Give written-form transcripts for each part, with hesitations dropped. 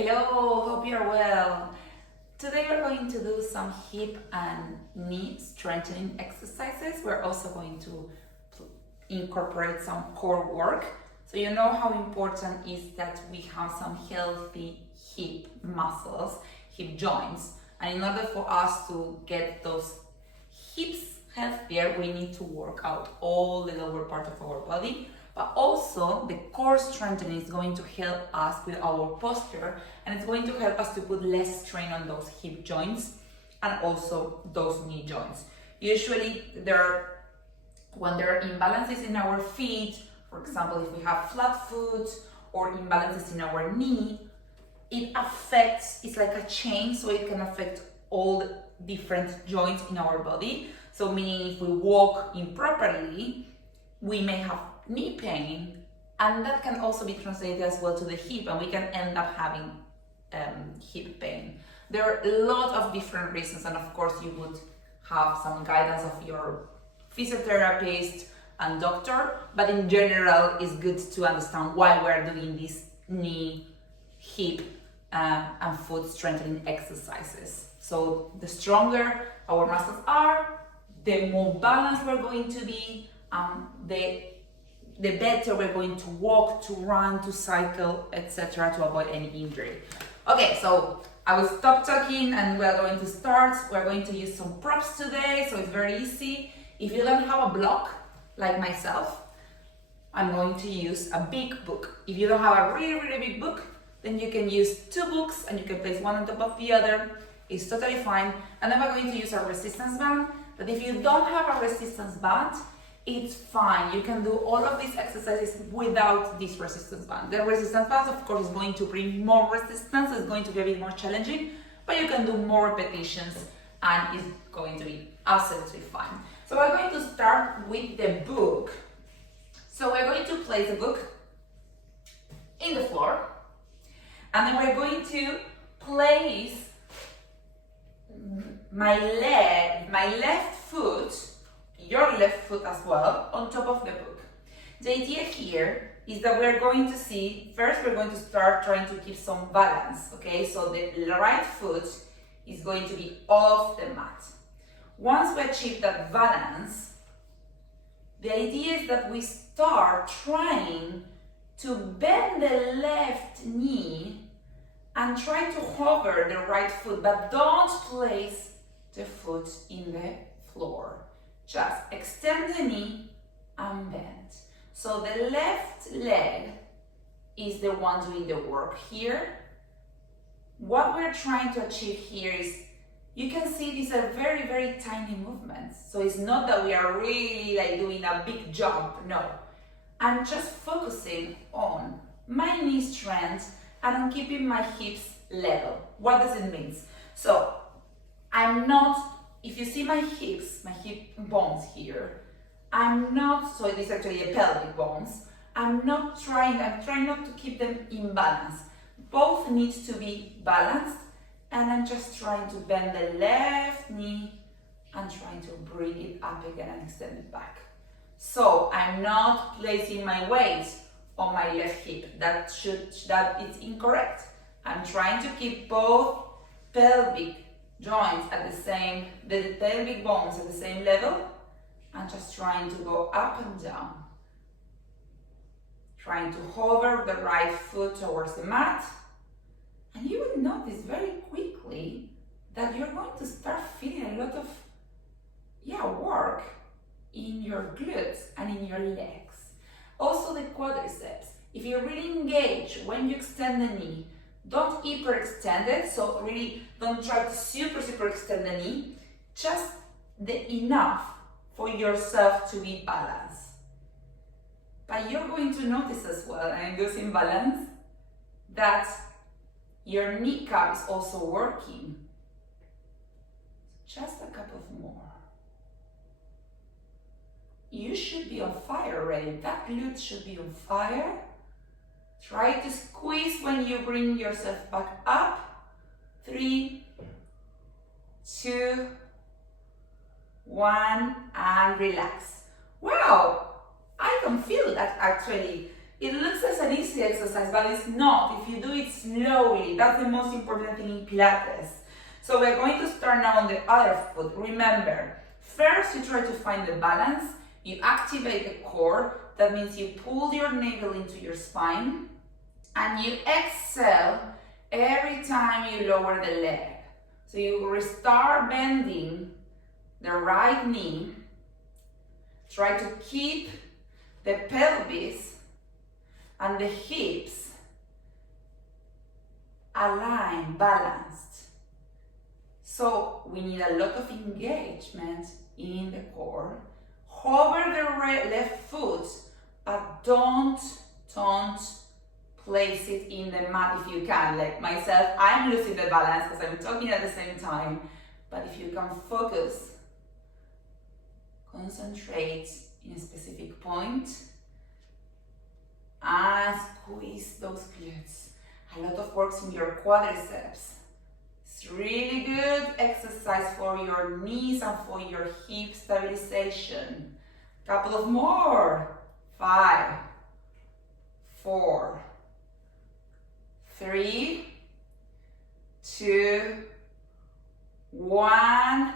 Hello, hope you're well. Today we're going to do some hip and knee strengthening exercises. We're also going to incorporate some core work. So you know how important is that we have some healthy hip muscles, hip joints. And in order for us to get those hips healthier, we need to work out all the lower part of our body. But also the core strengthening is going to help us with our posture, and it's going to help us to put less strain on those hip joints and also those knee joints. Usually when there are imbalances in our feet, for example, if we have flat foot or imbalances in our knee, it's like a chain, so it can affect all the different joints in our body. So meaning if we walk improperly, we may have knee pain, and that can also be translated as well to the hip, and we can end up having hip pain. There are a lot of different reasons, and of course you would have some guidance of your physiotherapist and doctor, but in general it's good to understand why we're doing these knee, hip and foot strengthening exercises. So the stronger our muscles are, the more balanced we're going to be, the better we're going to walk, to run, to cycle, etc., to avoid any injury. Okay, so I will stop talking and we're going to start. We're going to use some props today, so it's very easy. If you don't have a block, like myself, I'm going to use a big book. If you don't have a really, really big book, then you can use two books and you can place one on top of the other. It's totally fine. And then we're going to use a resistance band. But if you don't have a resistance band, it's fine. You can do all of these exercises without this resistance band. The resistance band, of course, is going to bring more resistance. It's going to be a bit more challenging, but you can do more repetitions and it's going to be absolutely fine. So we're going to start with the book. So we're going to place the book in the floor, and then we're going to place my left foot, your left foot as well, on top of the book. The idea here is that we're going to see, first we're going to start trying to keep some balance, okay? So the right foot is going to be off the mat. Once we achieve that balance, the idea is that we start trying to bend the left knee and try to hover the right foot, but don't place the foot in the floor. Just extend the knee and bend. So the left leg is the one doing the work here. What we're trying to achieve here is, you can see these are very, very tiny movements. So it's not that we are really like doing a big jump, no. I'm just focusing on my knee strength and on keeping my hips level. What does it mean? So if you see my hips, my hip bones here, so it is actually the pelvic bones, I'm trying not to keep them in balance. Both need to be balanced, and I'm just trying to bend the left knee and trying to bring it up again and extend it back. So I'm not placing my weight on my left hip. That is incorrect. I'm trying to keep both pelvic joints at the pelvic bones at the same level, and just trying to go up and down. Trying to hover the right foot towards the mat. And you will notice very quickly that you're going to start feeling a lot of work in your glutes and in your legs. Also the quadriceps. If you really engage when you extend the knee, don't hyperextend it, so really don't try to super extend the knee, just enough for yourself to be balanced. But you're going to notice as well, and this imbalance, that your kneecap is also working. Just a couple more. You should be on fire already. That glute should be on fire. Try to squeeze when you bring yourself back up. 3, 2, 1, and relax. Wow, I can feel that actually It looks as an easy exercise, but it's not. If you do it slowly, that's the most important thing in Pilates. So we're going to start now on the other foot. Remember, first you try to find the balance. You activate the core. That means you pull your navel into your spine. And you exhale every time you lower the leg. So you restart bending the right knee. Try to keep the pelvis and the hips aligned, balanced. So we need a lot of engagement in the core. Hover the left foot, but don't place it in the mat if you can. Like myself, I'm losing the balance because I'm talking at the same time. But if you can focus, concentrate in a specific point, and squeeze those glutes. A lot of work in your quadriceps. It's really good exercise for your knees and for your hip stabilization. Couple of more. 5, 4, 3, 2, 1,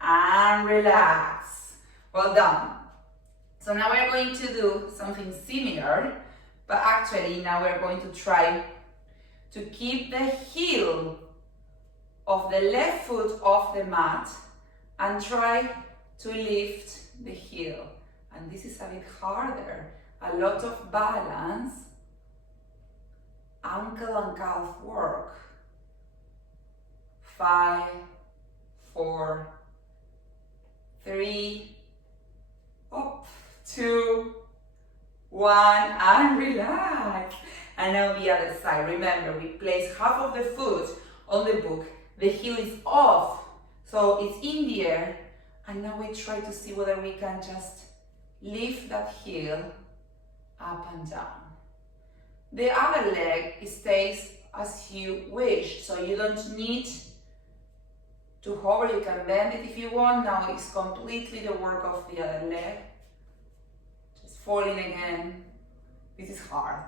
and relax. Well done. So now we're going to do something similar, but actually now we're going to try to keep the heel of the left foot off the mat and try to lift the heel. And this is a bit harder. A lot of balance, ankle and calf work. 5, 4, 3, up, 2, 1, and relax. And now the other side. Remember, we place half of the foot on the book. The heel is off, so it's in the air. And now we try to see whether we can just lift that heel up and down. The other leg stays as you wish, so you don't need to hover. You can bend it if you want. Now it's completely the work of the other leg. Just falling again. This is hard.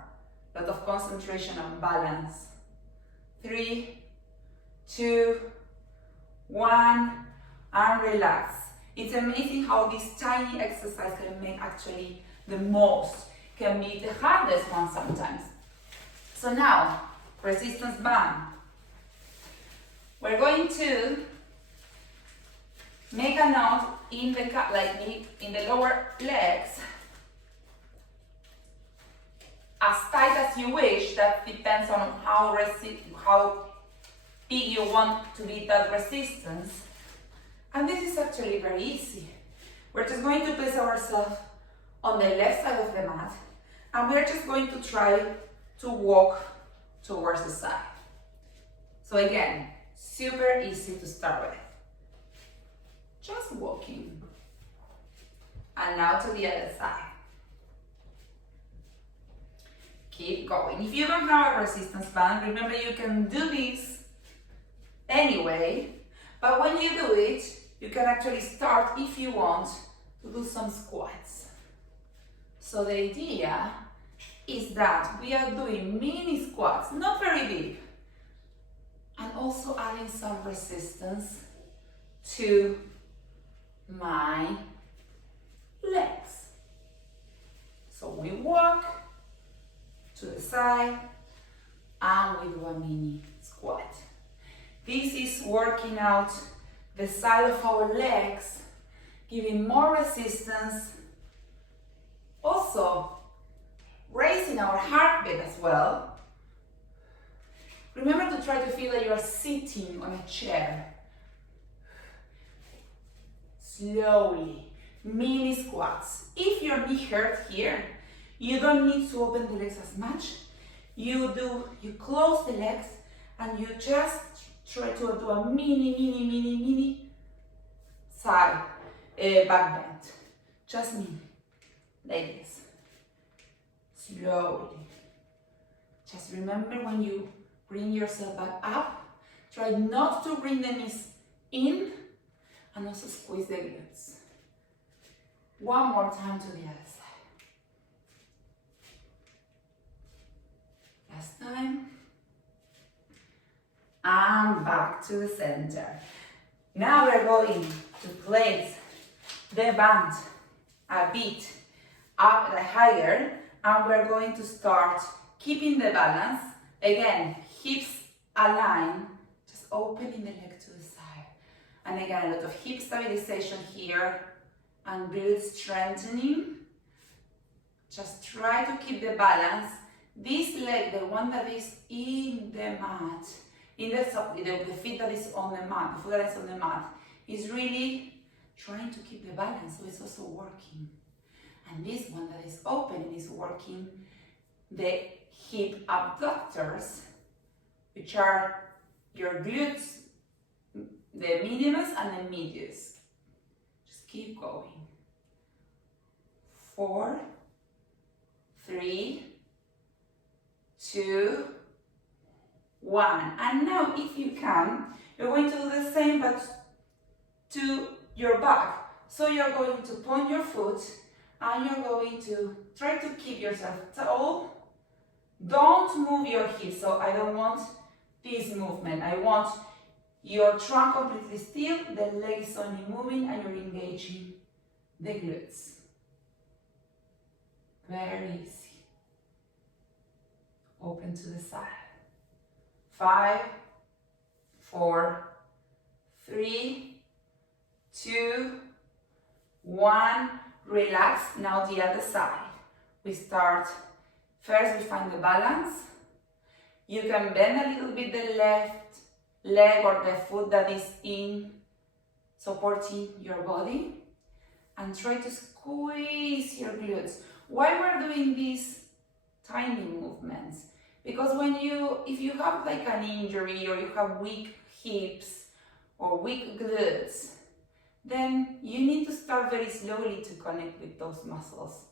A lot of concentration and balance. 3, 2, 1, and relax. It's amazing how this tiny exercise can make actually the most, can be the hardest one sometimes. So now, resistance band. We're going to make a knot in the in the lower legs, as tight as you wish. That depends on how big you want to be that resistance. And this is actually very easy. We're just going to place ourselves on the left side of the mat, and we're just going to try to walk towards the side. So again, super easy to start with. Just walking. And now to the other side. Keep going. If you don't have a resistance band, remember you can do this anyway, but when you do it, you can actually start, if you want, to do some squats. So the idea is that we are doing mini squats, not very big, and also adding some resistance to my legs. So we walk to the side and we do a mini squat. This is working out the side of our legs, giving more resistance, also raising our heartbeat as well. Remember to try to feel that you are sitting on a chair. Slowly, mini squats. If your knee hurts here, you don't need to open the legs as much. You close the legs and you just try to do a mini side back bend. Just mini, like this. Slowly. Just remember, when you bring yourself back up, try not to bring the knees in, and also squeeze the glutes. One more time to the other side. Last time. And back to the center. Now we're going to place the band a bit up higher, and we're going to start keeping the balance. Again, hips align, just opening the leg to the side. And again, a lot of hip stabilization here and glute strengthening. Just try to keep the balance. This leg, the one that is in the mat, the feet that is on the mat, the foot that is on the mat, is really trying to keep the balance, so it's also working. And this one that is open is working the hip abductors, which are your glutes, the minimus and the medius. Just keep going. 4, 3, 2, 1. And now, if you can, you're going to do the same but to your back. So you're going to point your foot and you're going to try to keep yourself tall. Don't move your hips. So I don't want this movement. I want your trunk completely still, the leg is only moving and you're engaging the glutes. Very easy. Open to the side. 5, 4, 3, 2, 1. Relax. Now the other side. We start, first we find the balance. You can bend a little bit the left leg or the foot that is in supporting your body, and try to squeeze your glutes. Why we're doing these tiny movements? Because if you have like an injury or you have weak hips or weak glutes, then you need to start very slowly to connect with those muscles.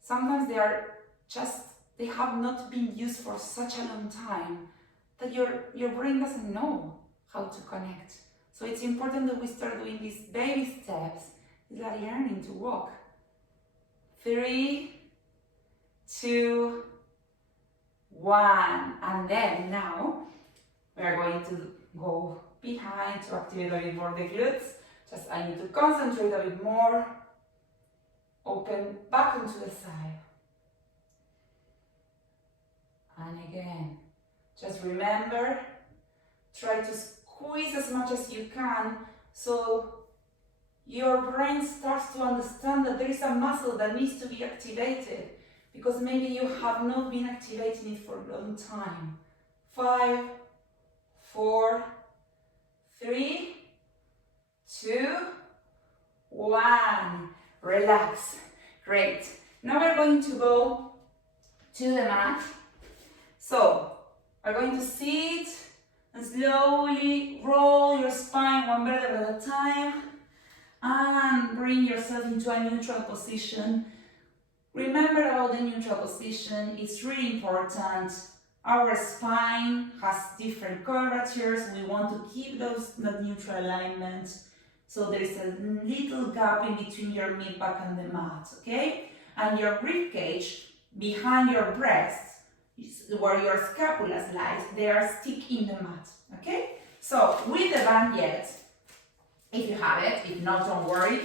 Sometimes they have not been used for such a long time that your brain doesn't know how to connect. So it's important that we start doing these baby steps. It's like learning to walk. 3, 2, 1. And then now we're going to go behind to activate a bit more the glutes. Just I need to concentrate a bit more. Open back into the side. And again, just remember, try to squeeze as much as you can so your brain starts to understand that there is a muscle that needs to be activated, because maybe you have not been activating it for a long time. 5, 4, 3, 2, 1. Relax. Great. Now we're going to go to the mat. So we're going to sit and slowly roll your spine one vertebra at a time and bring yourself into a neutral position. Remember about the neutral position, it's really important. Our spine has different curvatures. We want to keep that neutral alignment. So there is a little gap in between your mid-back and the mat, okay? And your rib cage behind your breast, where your scapula lies, they are stick in the mat, okay? So with the band yet, if you have it, if not, don't worry.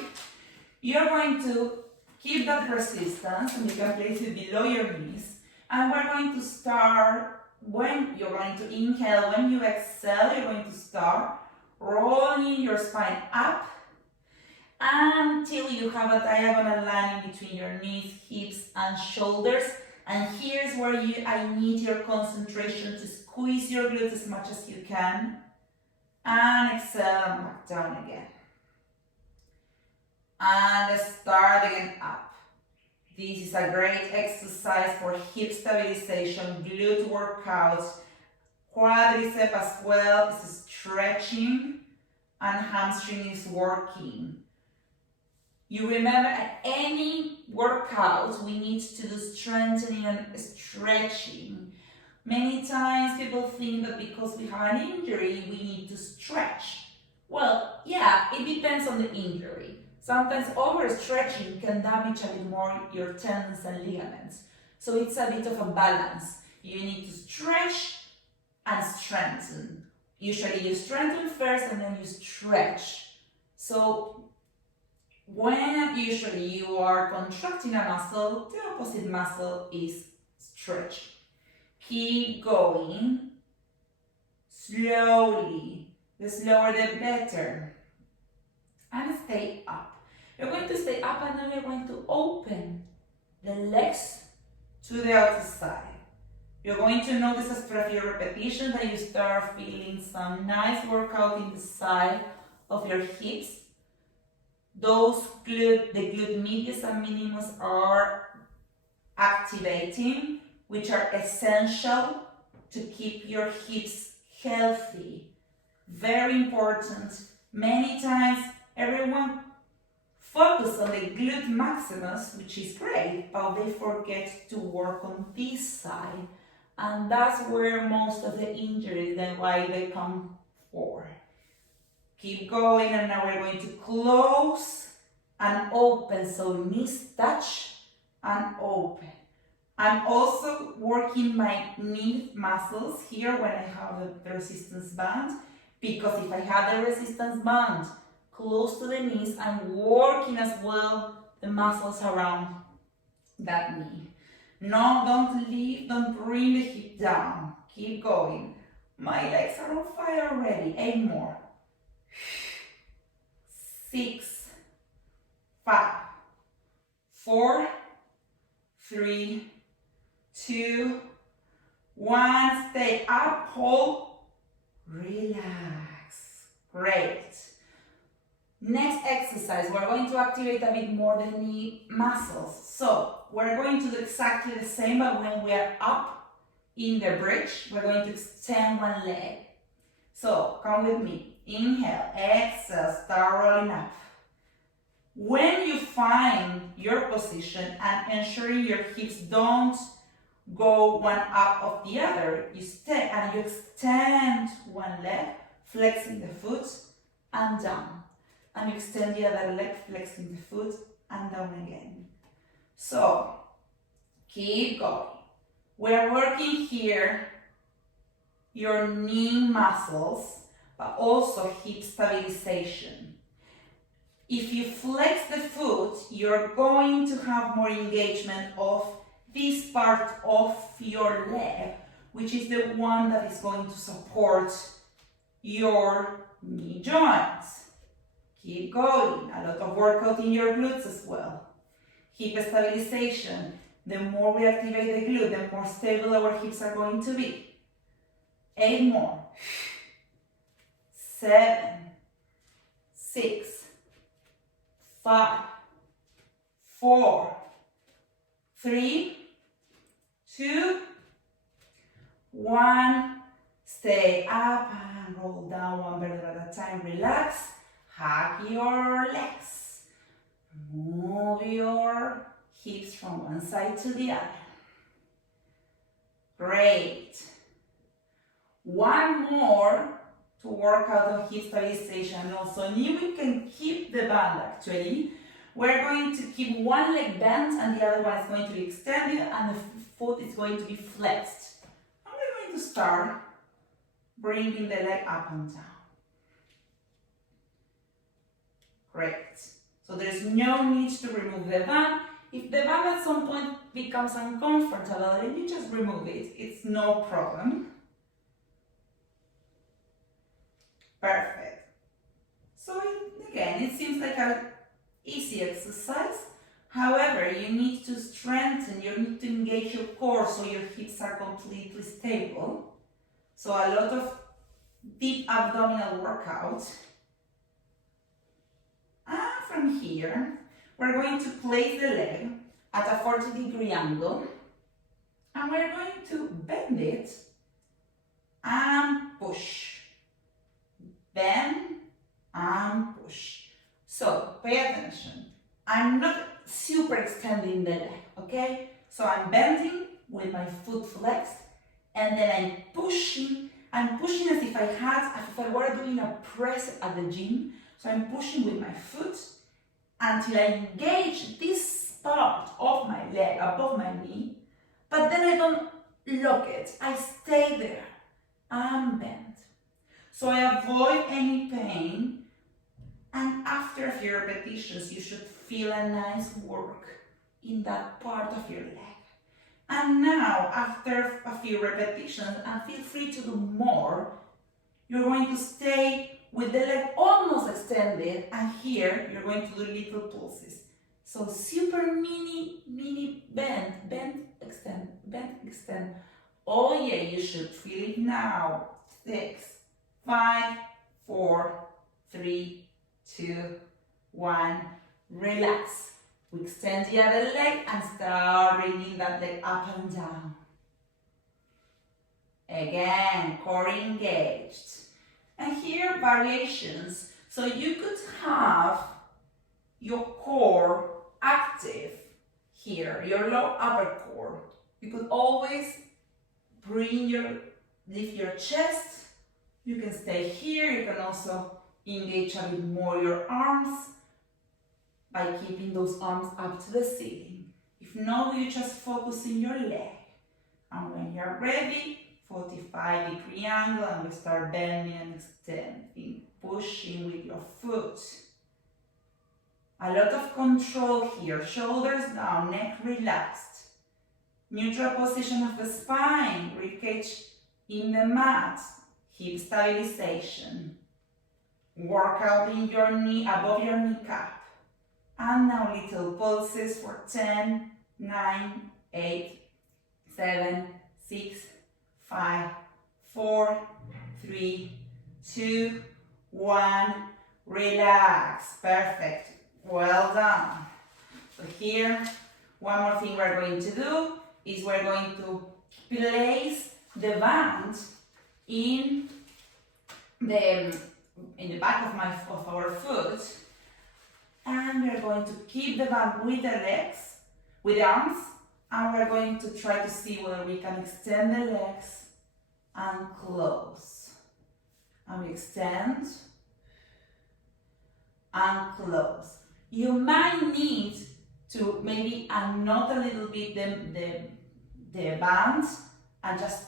You're going to keep that resistance, and you can place it below your knees. And we're going to start, when you're going to inhale, when you exhale, you're going to start rolling your spine up until you have a diagonal line in between your knees, hips, and shoulders. And here's where I need your concentration to squeeze your glutes as much as you can. And exhale and back down again. And start again up. This is a great exercise for hip stabilization, glute workouts, quadricep as well. This is stretching and hamstring is working. You remember at any workout we need to do strengthening and stretching. Many times people think that because we have an injury we need to stretch. Well, yeah, it depends on the injury. Sometimes overstretching can damage a bit more your tendons and ligaments. So it's a bit of a balance. you need to stretch and strengthen. Usually you strengthen first and then you stretch. So when usually you are contracting a muscle, the opposite muscle is stretch. Keep going slowly. The slower the better. And stay up. You're going to stay up and then you're going to open the legs to the outside. You're going to notice after a few repetitions that you start feeling some nice workout in the side of your hips. Those the glute medius and minimus are activating, which are essential to keep your hips healthy. Very important. Many times everyone focus on the glute maximus, which is great, but they forget to work on this side. And that's where most of the injuries, then why they come for. Keep going, and now we're going to close and open. So knees touch and open. I'm also working my knee muscles here when I have the resistance band, because if I have the resistance band close to the knees, I'm working as well the muscles around that knee. No, don't leave, don't bring the hip down. Keep going. My legs are on fire already. 8 more. 6, 5, 4, 3, 2, 1. Stay up, hold, relax. Great. Next exercise, we're going to activate a bit more the knee muscles. So we're going to do exactly the same, but when we are up in the bridge, we're going to extend one leg. So come with me. Inhale, exhale, start rolling up. When you find your position and ensuring your hips don't go one up of the other, you stay and you extend one leg, flexing the foot and down. And you extend the other leg, flexing the foot and down again. So keep going. We're working here your knee muscles, but also hip stabilization. If you flex the foot, you're going to have more engagement of this part of your leg, which is the one that is going to support your knee joints. Keep going. A lot of workout in your glutes as well. Hip stabilization. The more we activate the glute, the more stable our hips are going to be. 8 more. 7, 6, 5, 4, 3, 2, 1. Stay up and roll down one vertebra at a time. Relax. Hug your legs. Move your hips from one side to the other. Great. One more to work out on hip stabilization. And also knee, we can keep the band actually. We're going to keep one leg bent and the other one is going to be extended and the foot is going to be flexed. And we're going to start bringing the leg up and down. Great. So there's no need to remove the band. If the band at some point becomes uncomfortable, then you just remove it. It's no problem. Perfect. So again, it seems like an easy exercise. However, you need to strengthen, you need to engage your core so your hips are completely stable. So a lot of deep abdominal workout. And from here, we're going to place the leg at a 40-degree angle. And we're going to bend it and push. Bend and push. So pay attention. I'm not super extending the leg, okay? So I'm bending with my foot flexed, and then I'm pushing. I'm pushing as if I were doing a press at the gym. So I'm pushing with my foot until I engage this part of my leg above my knee, but then I don't lock it. I stay there. I'm bent. So I avoid any pain. And after a few repetitions, you should feel a nice work in that part of your leg. And now, after a few repetitions, and feel free to do more, you're going to stay with the leg almost extended, and here you're going to do little pulses. So super mini bend, bend, extend. Oh yeah, you should feel it now. 6, 5, 4, 3, 2, 1. Relax. We extend the other leg and start bringing that leg up and down. Again, core engaged. And here, variations. So you could have your core active here, your low upper core. You could always lift your chest. You can stay here. You can also engage a bit more your arms by keeping those arms up to the ceiling. If not, you just focus in your leg. And when you're ready, 45-degree angle, and we start bending and extending, pushing with your foot. A lot of control here, shoulders down, neck relaxed. Neutral position of the spine, ribcage in the mat, hip stabilization. Workout in your knee, above your kneecap. And now little pulses for 10, 9, 8, 7, 6, 5, 4, 3, 2, 1. Relax. Perfect. Well done. So here, one more thing we're going to do is we're going to place the band in the back of our foot, and we're going to keep the band with the legs, with the arms, and we're going to try to see whether we can extend the legs and close. And we extend and close. You might need to maybe unknot a little bit the band and just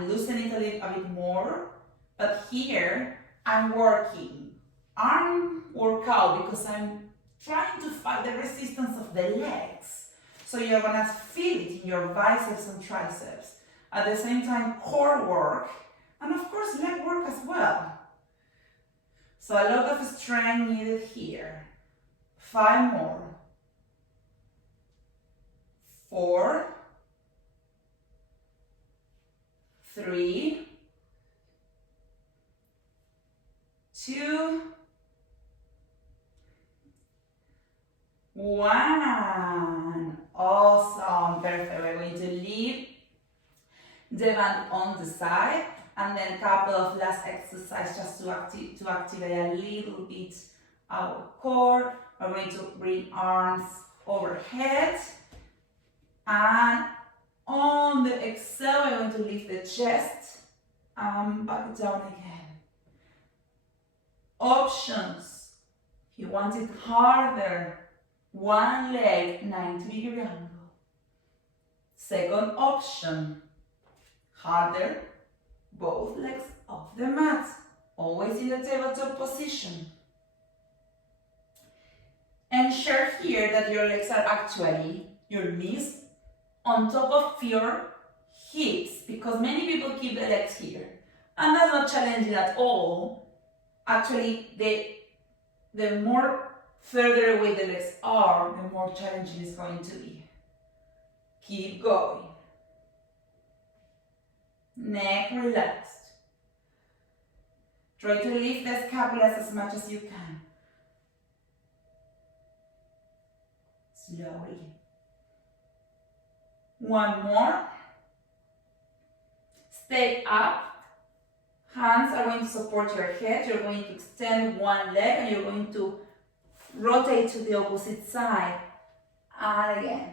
loosen it a bit more. But here I'm working arm workout because I'm trying to fight the resistance of the legs. So you're gonna feel it in your biceps and triceps. At the same time, core work, and of course leg work as well. So a lot of strength needed here. 5 more. 4, 3, 2, 1. Awesome, perfect. We're going to leave the band on the side, and then a couple of last exercises just to activate a little bit our core. We're going to bring arms overhead, and on the exhale, we're going to lift the chest and back down again. Options. If you want it harder, one leg, 90-degree angle. Second option, harder, both legs off the mat, always in the tabletop position. Ensure here that your legs are actually, your knees, on top of your hips, because many people keep the legs here. And that's not challenging at all. Actually, the more further away the legs are, the more challenging it's going to be. Keep going. Neck relaxed. Try to lift the scapulas as much as you can. Slowly. One more. Stay up. Hands are going to support your head. You're going to extend one leg and you're going to rotate to the opposite side. And again.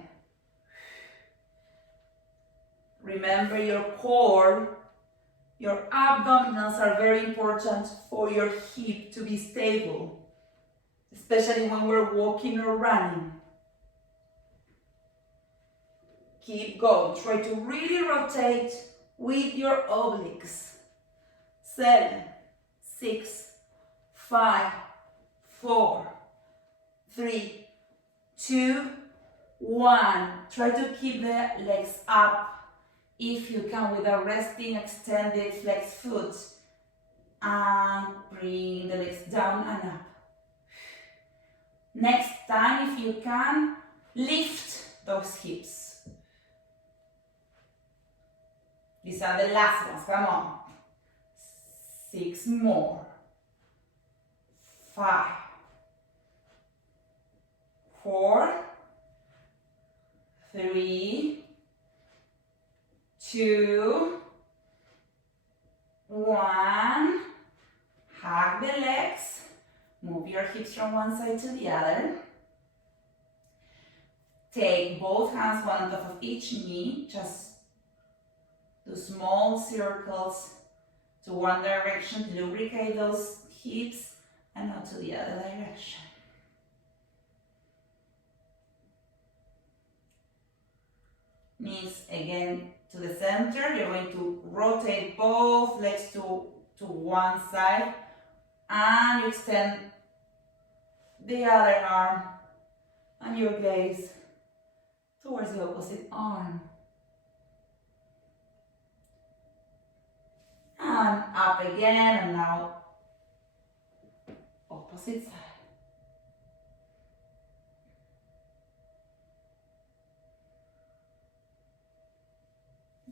Remember your core, your abdominals are very important for your hip to be stable, especially when we're walking or running. Keep going. Try to really rotate with your obliques. 7, 6, 5, 4, 3, 2, 1. Try to keep the legs up if you can with a resting, extended, flexed foot. And bring the legs down and up. Next time, if you can, lift those hips. These are the last ones, come on. 6 more. 5, 4, 3, 2, 1. Hug the legs. Move your hips from one side to the other. Take both hands one on top of each knee. Just do small circles to one direction. Lubricate those hips and now to the other direction. Knees again to the center. You're going to rotate both legs to one side and you extend the other arm and your gaze towards the opposite arm. And up again and now opposite side.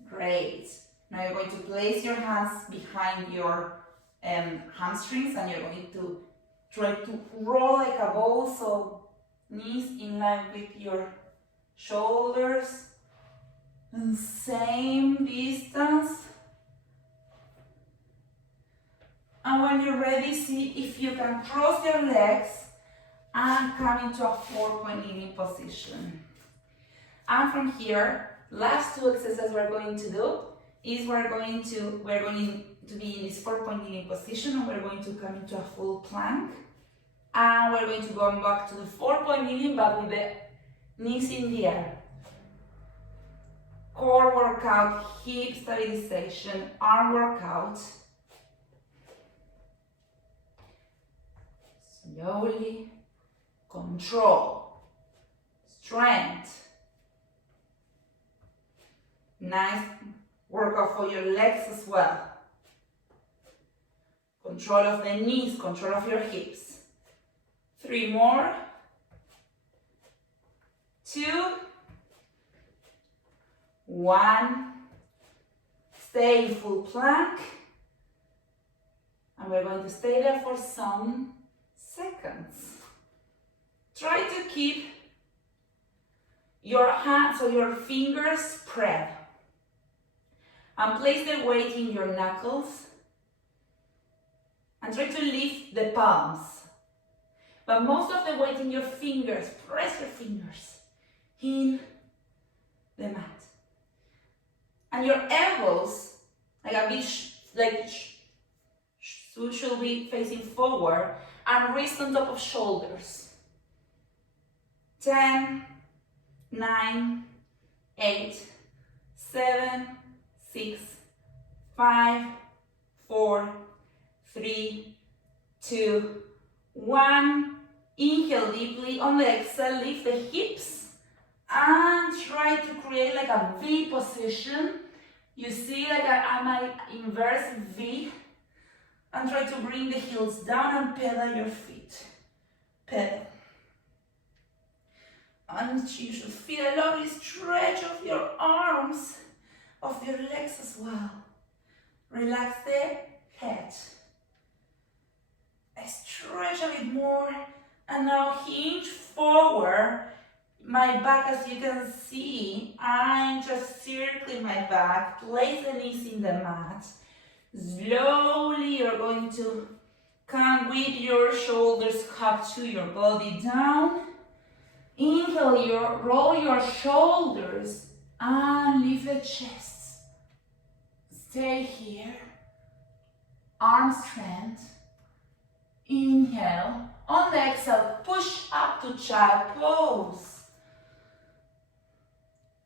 Great. Now you're going to place your hands behind your hamstrings and you're going to try to roll like a ball, so knees in line with your shoulders and same distance. And when you're ready, see if you can cross your legs and come into a 4-point kneeling position. And from here, last 2 exercises we're going to do is we're going to be in this 4-point kneeling position and we're going to come into a full plank. And we're going to go back to the 4-point kneeling but with the knees in the air. Core workout, hip stabilization, arm workout. Slowly, control, strength. Nice workout for your legs as well. Control of the knees, control of your hips. 3 more. 2, 1. Stay in full plank. And we're going to stay there for some seconds. Try to keep your hands or your fingers spread. And place the weight in your knuckles. And try to lift the palms. But most of the weight in your fingers, press your fingers in the mat. And your elbows, like a bit, should be facing forward and wrists on top of shoulders. 10, 9, 8, 7, 6, 5, 4, 3, 2, 1. Inhale deeply. On the exhale, lift the hips and try to create like a V position. You see like an inverse V. And try to bring the heels down and pedal your feet. Pedal. And you should feel a lovely stretch of your arms, of your legs as well. Relax the head. Stretch a bit more. And now hinge forward. My back, as you can see, I'm just circling my back. Place the knees in the mat. Slowly you're going to come with your shoulders cupped to your body down. Inhale, roll your shoulders and lift the chest. Stay here. Arm strength. Inhale. On the exhale, push up to child pose.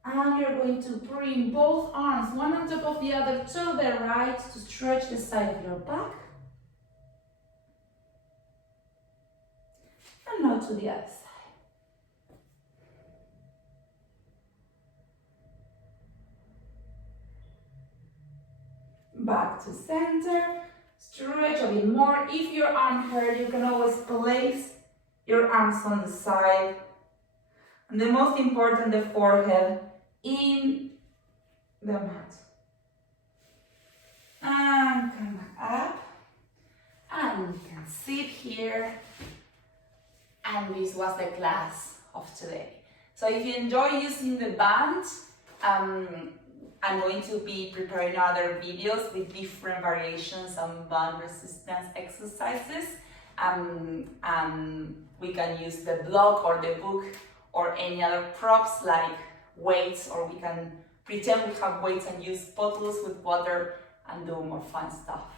And you're going to bring both arms, one on top of the other, to the right to stretch the side of your back. And now to the other side. Back to center. Stretch a bit more. If your arm hurts, you can always place your arms on the side. And the most important, the forehead in the mat. And come up. And you can sit here. And this was the class of today. So if you enjoy using the band, I'm going to be preparing other videos with different variations on band resistance exercises. And we can use the blog or the book or any other props like weights, or we can pretend we have weights and use bottles with water and do more fun stuff.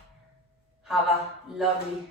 Have a lovely